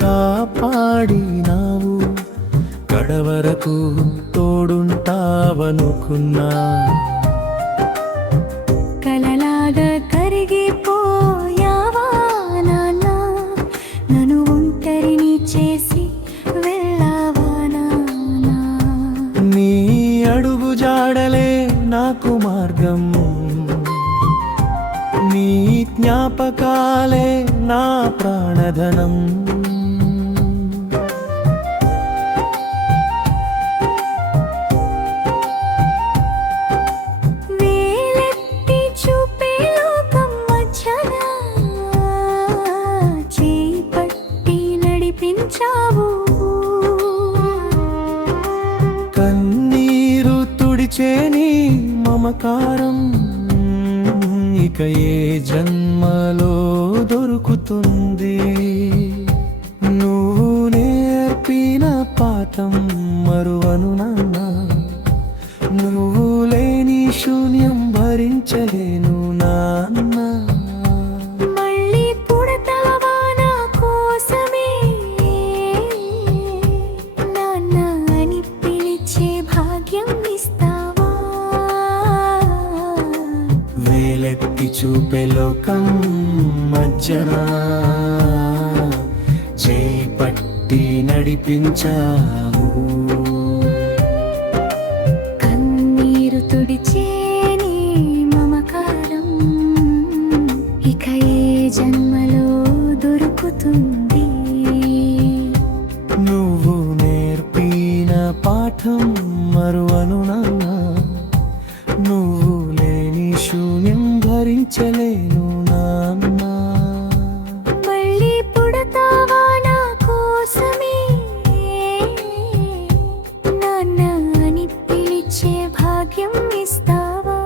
కాపాడినావు, కడవరకు తోడుంటావనుకున్నా. కలలాగా కరిగిపోయావా నాన్న, నన్ను ఒంటరిని చేసి వెళ్ళావా నాన్న. నీ అడుగు జాడలే నాకు మార్గం, నీ జ్ఞాపకాలే నా ప్రాణధనం. వేలెత్తి చూపే లోకం మధ్యన చేయి పట్టి నడిపించావు. కన్నీరు తుడిచే నీ మమకారం ఇక ఏ జన్మలో దొరుకుతుంది. నువ్వు నేర్పిన పాఠం మరువను నాన్న, నువ్వు లేని శూన్యం భరించలేను నాన్న. మళ్ళీ పుడతావా నా కోసమే నాన్న అని పిలిచే భాగ్యం ఇస్తావా. వేలెత్తి చూపే లోకం మధ్యన చేయి పట్టి నడిపించావు. కన్నీరు తుడిచే నీ మమకారం ఇక ఏ జన్మలో దొరుకుతుంది. నువ్వు నేర్పిన పాఠం మరువను నాన్న, నువ్వు లేని శూన్యం భరించలేను నాన్న. మళ్ళీ పుడతావా నా కోసమే నాన్న అని పిలిచే భాగ్యం ఇస్తావా.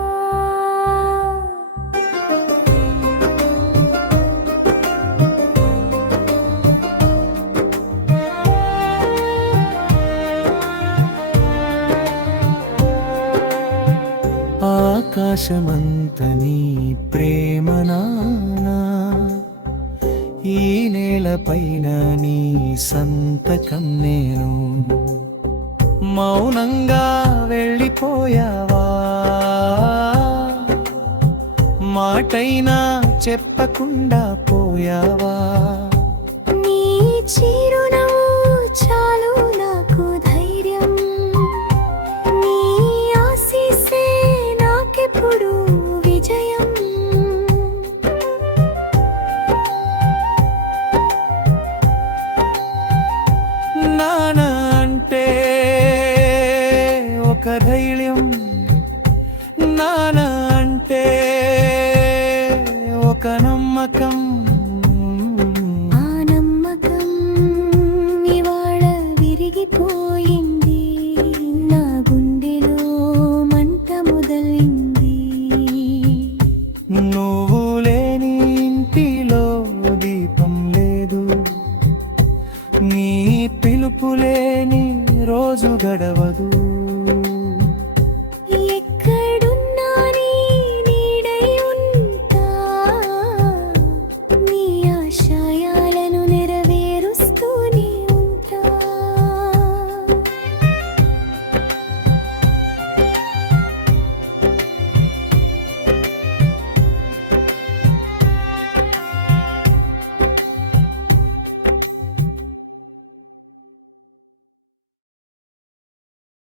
ఆకాశమంత నీ ప్రేమ నాన్నా, ఈ నేలపైన నీ సంతకం నేను. మౌనంగా వెళ్ళిపోయావా, మాటైనా చెప్పకుండా పోయావా. నీ చిరునవ్వు చాలు నాకు ధైర్యం, నీ ఆశీస్సే నాకెప్పుడు విజయం. నాన్న అంటే ఒక ధైర్యం, నాన్న అంటే ఒక నమ్మకం. ఆ నమ్మకం ఇవాళ విరిగిపోయింది, నా గుండెలో మంట మొదలైంది. నువ్వు లేని ఇంటిలో దీపం లేదు, నీ పిలుపు లేని రోజు గడవదు.